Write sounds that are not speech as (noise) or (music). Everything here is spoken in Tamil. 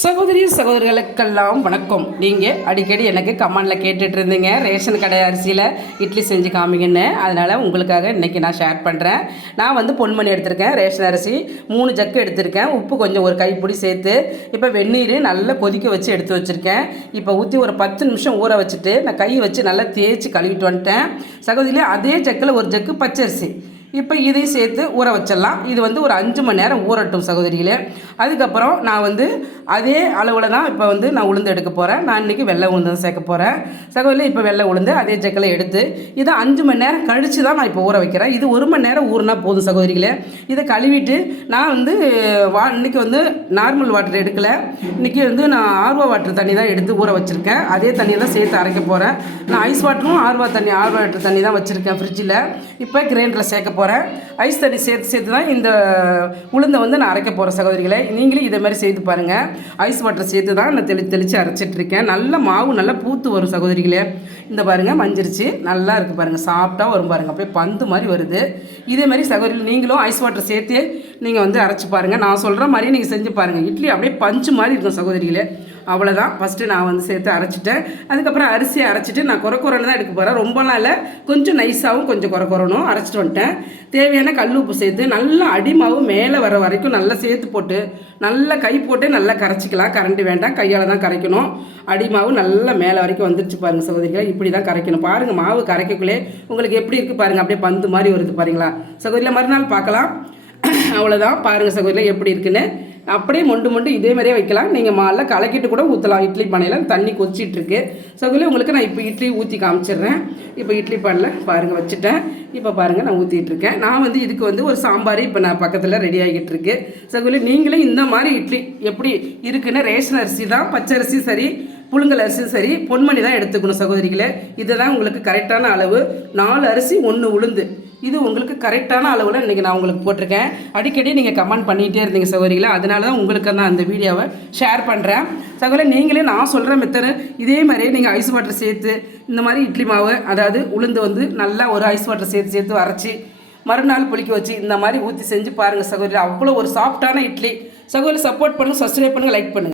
சகோதரி சகோதரிகளுக்கெல்லாம் வணக்கம். நீங்கள் அடிக்கடி எனக்கு கமெண்டில் கேட்டுட்டு இருந்தீங்க ரேஷன் கடை அரிசியில் இட்லி செஞ்சு காமிங்கன்னு. அதனால் உங்களுக்காக இன்றைக்கி நான் ஷேர் பண்ணுறேன் நான் வந்து பொன்மணி எடுத்திருக்கேன் ரேஷன் அரிசி. மூணு ஜக்கு எடுத்திருக்கேன். உப்பு கொஞ்சம் ஒரு கைப்பிடி சேர்த்து இப்போ வெந்நீர் நல்லா கொதிக்க வச்சு எடுத்து வச்சுருக்கேன். இப்போ ஊற்றி ஒரு பத்து நிமிஷம் ஊற வச்சுட்டு நான் கை வச்சு நல்லா தேய்ச்சி கழுவிட்டு வந்துட்டேன். சகோதரியில் அதே ஜக்கில் ஒரு ஜக்கு பச்சரிசி. இப்போ இதையும் சேர்த்து ஊற வச்சிடலாம். இது வந்து ஒரு அஞ்சு மணி நேரம் ஊறட்டும் சகோதரிகளே. அதுக்கப்புறம் நான் வந்து அதே அளவில் தான் இப்போ வந்து நான் உளுந்து எடுக்க போகிறேன் நான் இன்றைக்கி வெள்ளை உளுந்து தான் சேர்க்க போகிறேன் சகோதரி இப்போ வெள்ளை உளுந்து அதே ஜக்கில் எடுத்து இதை அஞ்சு மணி நேரம் கழித்து தான் நான் இப்போ ஊற வைக்கிறேன். இது ஒரு மணி நேரம் ஊறினா போதும் சகோதரிகளே. இதை கழுவிட்டு நான் வந்து வா இன்றைக்கி வந்து நார்மல் வாட்டர் எடுக்கலை. இன்றைக்கி வந்து நான் ஆர்வா வாட்டர் தண்ணி தான் எடுத்து ஊற வச்சுருக்கேன். அதே தண்ணி தான் சேர்த்து அரைக்க போகிறேன் நான் ஐஸ் வாட்டரும் ஆர்வா தண்ணி ஆர்வா வாட்டர் தண்ணி தான் வச்சுருக்கேன் ஃப்ரிட்ஜில் இப்போ கிரைண்டரில் சேர்க்க போகிறேன் ஐஸ் தண்ணி சேர்த்து சேர்த்து தான் இந்த உளுந்தை வந்து நான் அரைக்க போகிறேன் சகோதரிகளை. நீங்களும் இதே மாதிரி செய்து பாருங்கள் ஐஸ் வாட்டர் சேர்த்து தான் நான் தெளி தெளித்து அரைச்சிட்ருக்கேன் நல்ல மாவு நல்லா பூத்து வரும் சகோதரிகளே. இந்த பாருங்கள் மஞ்சிருச்சு. நல்லா இருக்குது பாருங்கள் சாஃப்டாக வரும் பாருங்கள் அப்படியே பந்து மாதிரி வருது. இதே மாதிரி சகோதரிகள் நீங்களும் ஐஸ் வாட்டர் சேர்த்து நீங்கள் வந்து அரைச்சி பாருங்கள் நான் சொல்கிற மாதிரி நீங்கள் செஞ்சு பாருங்கள் இட்லி அப்படியே பஞ்சு மாதிரி இருக்கும் சகோதரிகளே. அவ்வளோதான் ஃபஸ்ட்டு நான் வந்து சேர்த்து அரைச்சிட்டேன். அதுக்கப்புறம் அரிசியை அரைச்சிட்டு நான் குறை குறையில் தான் எடுக்க போகிறேன் ரொம்பலாம் இல்லை கொஞ்சம் நைஸாகவும் கொஞ்சம் குறை குறணும் அரைச்சிட்டு வந்துட்டேன். தேவையான கல் உப்பு சேர்த்து நல்லா அடிமாவு மேலே வர வரைக்கும் நல்லா சேர்த்து போட்டு நல்லா கை போட்டு நல்லா கரைச்சிக்கலாம். கரண்ட்டு வேண்டாம். கையால் தான் கரைக்கணும். அடிமாவு நல்லா மேலே வரைக்கும் வந்துருச்சு பாருங்கள் சகோதரிகளை. இப்படி தான் கரைக்கணும். பாருங்கள் மாவு கரைக்கக்குள்ளே உங்களுக்கு எப்படி இருக்குது பாருங்கள் அப்படியே பந்து மாதிரி வருது பாருங்களா. சகோதரியில் மறுநாள் பார்க்கலாம். (clears throat) அவ்வளோதான் பாருங்கள் சகோதரியில் எப்படி இருக்குன்னு. அப்படியே மொண்டு மொண்டு இதே மாதிரியே வைக்கலாம். நீங்கள் மாலில் கலக்கிட்டு கூட ஊற்றலாம் இட்லி பானையில் தண்ணி கொச்சிட்ருக்கு ஸோ சகோதரி உங்களுக்கு நான் இப்போ இட்லி ஊற்றி காமிச்சிடுறேன். இப்போ இட்லி பானில் பாருங்கள் வச்சுட்டேன். இப்போ பாருங்கள் நான் ஊற்றிட்டுருக்கேன் நான் வந்து இதுக்கு வந்து ஒரு சாம்பார் இப்போ நான் பக்கத்தில் ரெடி ஆகிட்டு இருக்கு சகோதரி நீங்களும் இந்த மாதிரி இட்லி எப்படி இருக்குன்னு ரேஷன் அரிசி தான் பச்சரிசி சரி புழுங்கல் அரிசி சரி பொன்மணி தான் எடுத்துக்கணும் சகோதரிகளே. இதுதான் உங்களுக்கு கரெக்டான அளவு. நாலு அரிசி ஒன்று உளுந்து. இது உங்களுக்கு கரெக்டான அளவில் இன்றைக்கி நான் உங்களுக்கு போட்டிருக்கேன். அடிக்கடி நீங்கள் கமெண்ட் பண்ணிகிட்டே இருந்தீங்க சகோதரிகளே. அதனால தான் உங்களுக்கு தான் அந்த வீடியோவை ஷேர் பண்ணுறேன் சகோதரி நீங்களே நான் சொல்கிற மெத்தடு இதே மாதிரியே நீங்கள் ஐஸ் வாட்டர் சேர்த்து இந்த மாதிரி இட்லி மாவு அதாவது உளுந்து வந்து நல்லா ஒரு ஐஸ் வாட்டர் சேர்த்து சேர்த்து அரைச்சி மறுநாள் புளிக்க வச்சு இந்த மாதிரி ஊற்றி செஞ்சு பாருங்கள் சகோதரி அவ்வளோ ஒரு சாஃப்டான இட்லி. சகோதரி சப்போர்ட் பண்ணுங்கள் சப்ஸ்கிரைப் பண்ணுங்கள் லைக் பண்ணுங்கள்